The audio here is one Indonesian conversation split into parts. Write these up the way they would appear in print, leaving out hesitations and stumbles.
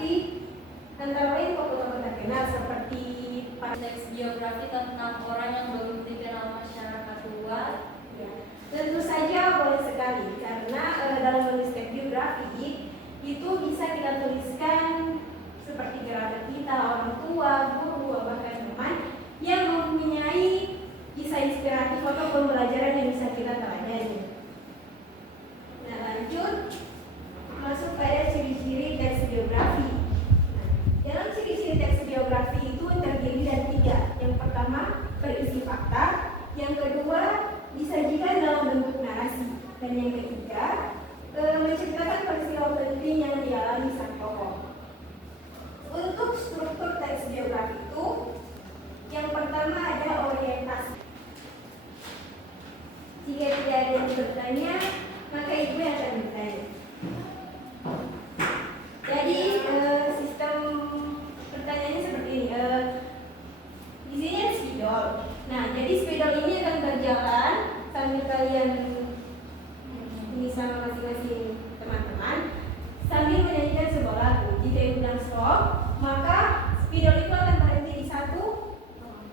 biografi antara lain tokoh-tokoh terkenal seperti teks biografi tentang orang yang belum dikenal masyarakat luas. ya. Tentu saja boleh sekali karena dalam menulis teks biografi itu bisa kita tuliskan seperti kerabat kita, orang tua, guru, bahkan teman yang mempunyai kisah inspiratif atau pembelajaran yang bisa kita pelajari. Nah, lanjut masuk pada ciri-ciri teks biografi. Dalam ciri-ciri teks biografi itu terdiri dari 3. Yang pertama, berisi fakta. Yang kedua, disajikan dalam bentuk narasi. Dan yang ketiga, menceritakan peristiwa penting yang dialami sang tokoh. Untuk struktur teks biografi itu, yang pertama ada orientasi. Jika tidak ada yang bertanya, maka ibu yang akan bertanya. Jadi sistem pertanyaannya seperti ini. Di sini ada spidol. Nah, jadi spidol ini akan berjalan sambil kalian ini sama masing-masing teman-teman sambil menyanyikan sebuah lagu. Jika ibu bilang stop, maka spidol itu akan berhenti di satu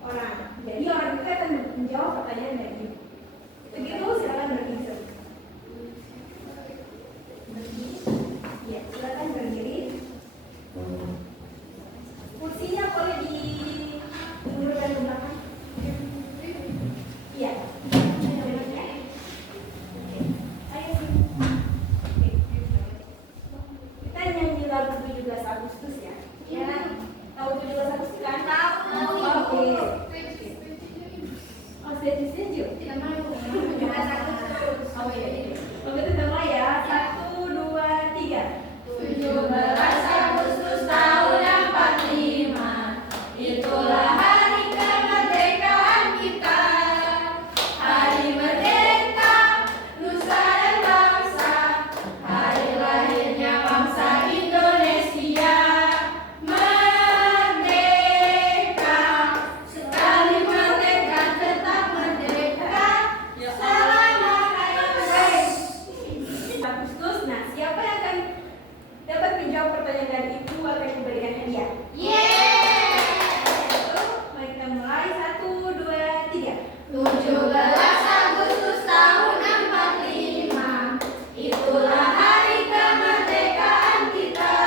orang. Jadi orang itu akan menjawab pertanyaan dari ibu. Begitu, silakan berdiri. Ya, silakan berdiri. Kursinya boleh dimundurkan ke belakang. Iya. Ayo. Kita nyanyi lagu 17 Agustus ya. Ya. Tahu 17 Agustus kan? Tahu. Oke. Oh, setuju. Tidak mau. Oh iya. Oke, kita mulai ya. 1, 2, 3. 17 Agustus tahun 45, itulah hari kemerdekaan kita. Hari merdeka, nusa dan bangsa, hari lahirnya bangsa Indonesia. Merdeka, sekali merdeka tetap merdeka, selamanya. Agustus. Nah, siapa yang akan dapat menjawab pertanyaan dari ibu akan diberikan hadiah? Mari kita mulai. 1, 2, 3. 17 Agustus tahun 45, itulah hari kemerdekaan kita.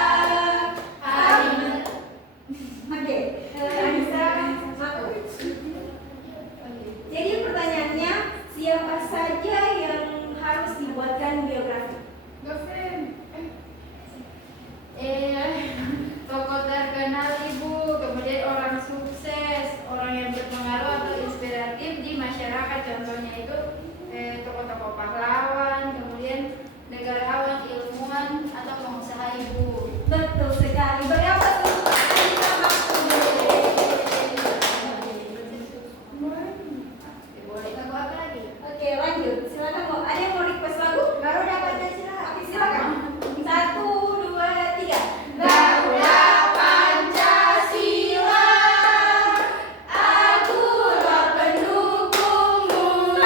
Oke, Anissa masuk. Jadi pertanyaannya, siapa saja yang harus dibuatkan biografi? Tokoh terkenal ibu, kemudian orang sukses, orang yang berpengaruh atau inspiratif di masyarakat. Contohnya itu tokoh-tokoh pahlawan, kemudian negarawan, ilmuwan, atau pengusaha ibu. Betul sekali. Berapa tuh? Anissa masuk. Boleh lagu apa lagi? Oke, lanjut. Silakan mau. Ada yang mau request lagu? Baru dapatnya silakan. Oke, silakan. 1, 2, 3. Garuda Pancasila, akulah pendukungmu.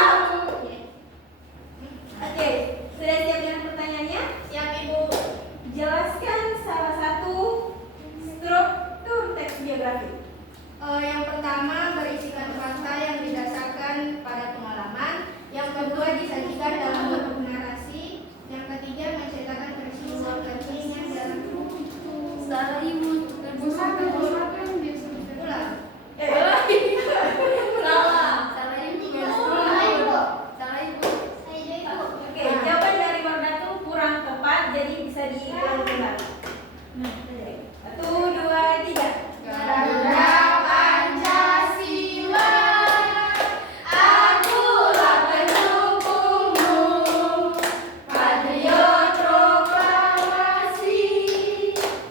Oke, sudah siap dengan pertanyaannya? Siap ibu. Jelaskan salah satu struktur teks biografi. Yang pertama berisikan fakta yang didasarkan pada pengalaman. Yang kedua disajikan dalam bentuk narasi. Yang ketiga menceritakan peristiwa penting yang dalam salah ibu. Ulang. Salah ibu. Oke, jawaban dari Wardatul kurang tepat, jadi bisa diulang kembali. 1, 2, 3. Garuda Pancasila, akulah pendukungmu. Patriot proklamasi,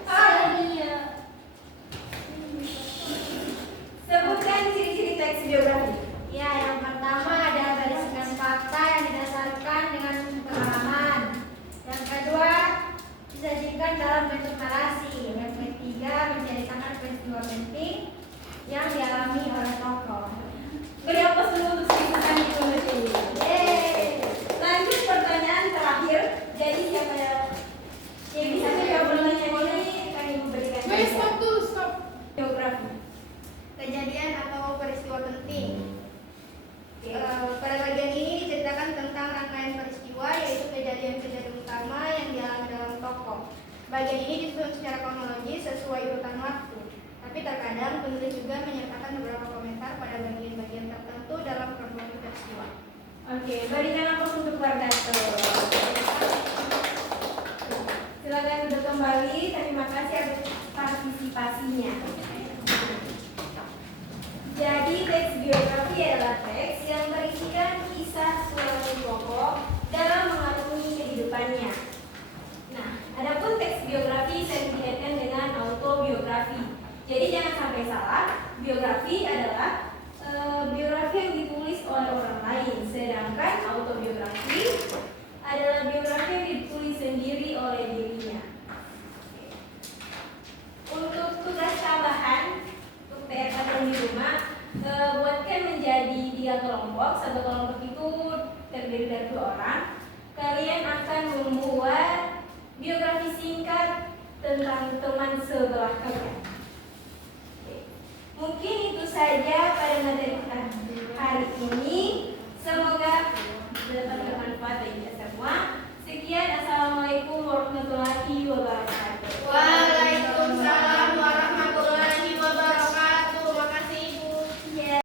Armia. Sebutkan ciri-ciri teks biografi. Ya, yang pertama ada berisikan fakta yang didasarkan dengan pengalaman. Yang kedua disajikan dalam bentuk narasi. Yang ketiga menceritakan peristiwa penting yang dialami oleh tokoh. Beri aplaus dulu untuk sebutkan di Indonesia ini. Yeay. Lanjut pertanyaan terakhir. Jadi siapa yang bisa menjawab pertanyaan ini akan ibu beri Pembagian ini disusun secara kronologis sesuai urutan waktu. Tapi terkadang penulis juga menyertakan beberapa komentar pada bagian-bagian tertentu dalam kronologi peristiwa. Oke, beri jangan pos untuk Wardato. Silakan duduk kembali. Terima kasih atas partisipasinya. Jadi teks biografi adalah teks yang berisikan kisah suatu tokoh dalam mengarungi kehidupannya. Nah, adapun teks biografi saya dikaitkan dengan autobiografi. Jadi jangan sampai salah, biografi adalah biografi yang ditulis oleh orang lain, sedangkan autobiografi adalah biografi yang ditulis sendiri oleh dirinya. Untuk tugas tambahan, untuk PR kalian di rumah, buatkan menjadi 3 kelompok. Satu kelompok itu terdiri dari 2 orang. Kalian akan membuat biografi singkat tentang teman sebelah kalian. Mungkin itu saja pada materi hari ini.